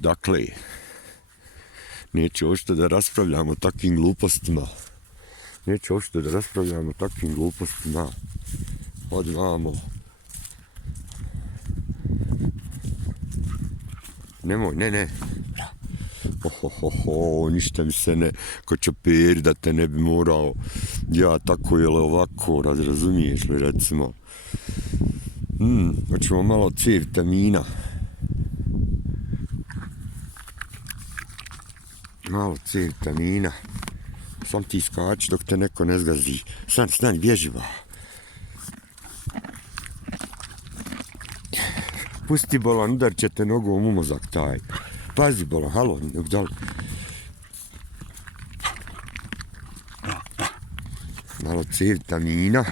Dakle, neću uopšte da raspravljamo o takvim glupostima. Odi vamo. Nemoj, ne. Ništa mi se ne, ko čoperi da te ne bi morao ja tako ili ovako, razumiješ li, recimo. Hoćemo malo C vitamina. Sam ti skači dok te neko ne zgazi. Stani, bježi ba. Pusti bolan, udar će te nogom u mozak taj. Pazi bolan, halo, dal. Malo C vitamina.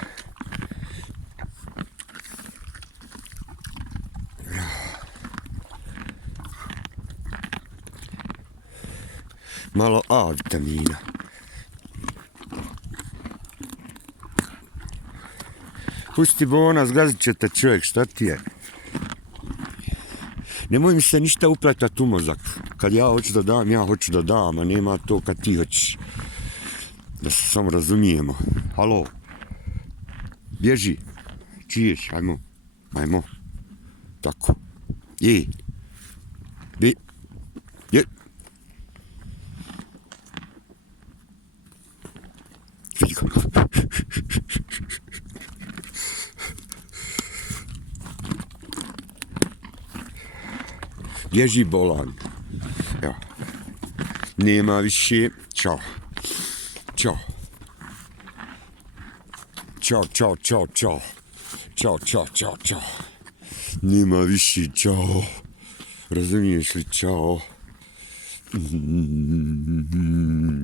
Malo A vitamina. Pusti bona, zgazit će te čovjek, šta ti je? Nemoj mi se ništa upletat u mozak. Kad ja hoću da dam, ja hoću da dam, a nema to kad ti hoćeš. Da se samo razumijemo. Halo? Bježi. Čiješ? Ajmo. Tako. Je. Vidi ga. Bježi bolan. Evo. Nema više. Ćao. Nema više. Ćao. Razumiješ li? Ćao.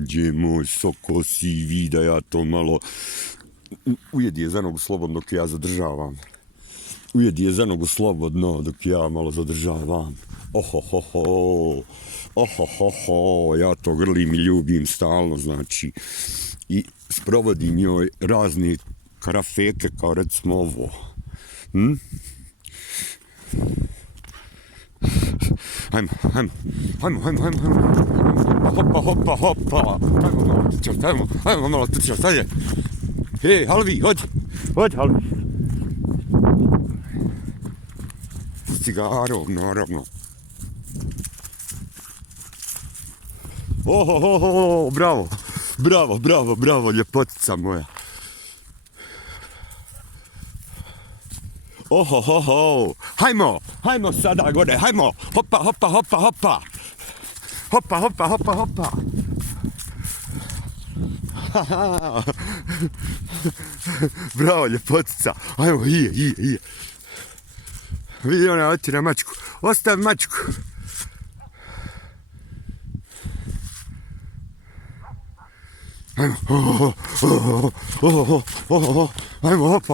Gdje moj soko sivi da ja to malo ujedi je za nogu slobodno dok ja zadržavam. Malo zadržavam. Ja to grlim i ljubim stalno, znači. I sprovodim joj razne karafete kao recimo ovo. Hajmo. Hopa. Hajmo malo trčat, ajde. Hej, Halvi, hodi Halvi. S cigarom, naravno. Bravo, ljepotica moja. Hajmo sada gore, hajmo. Hopa. Bravo, ljepotica. Hajmo, hije. Vidi ona otira mačku. Ostavi mačku. Hajmo. Hajmo, hopa.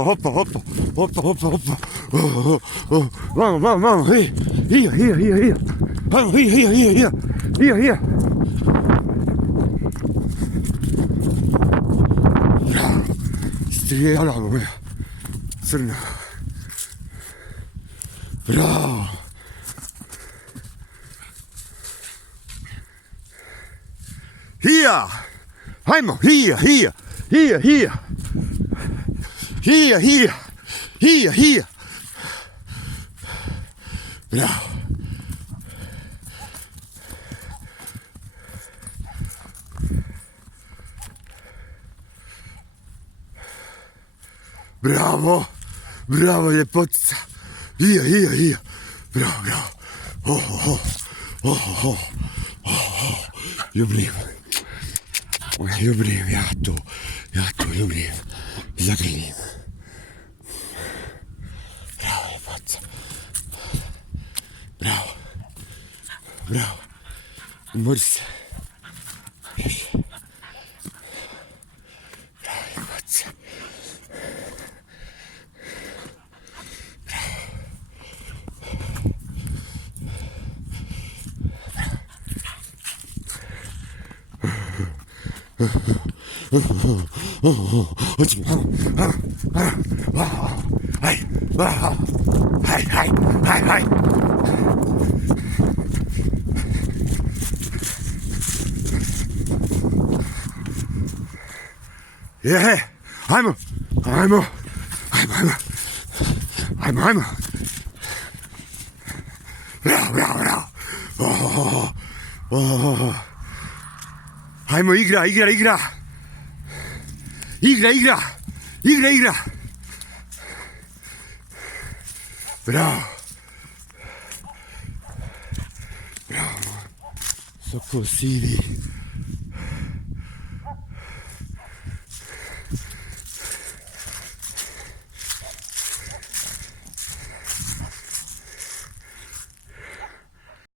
Vamo, hije. Hajmo, hije. Bravo. Strijela moja. Crna. Bravo. Hija. Hajmo, hija. Bravo. Bravo, ljepotica. Hija. Bravo. Ljubim, ja to ljubim. Zagrlim. Bravo, ljepotica. Bravo. Umori se. Još. Bravo, ljepotica. Je, ajmo. Bravo. Ajmo, igra. Igra. Bravo. Soko sivi.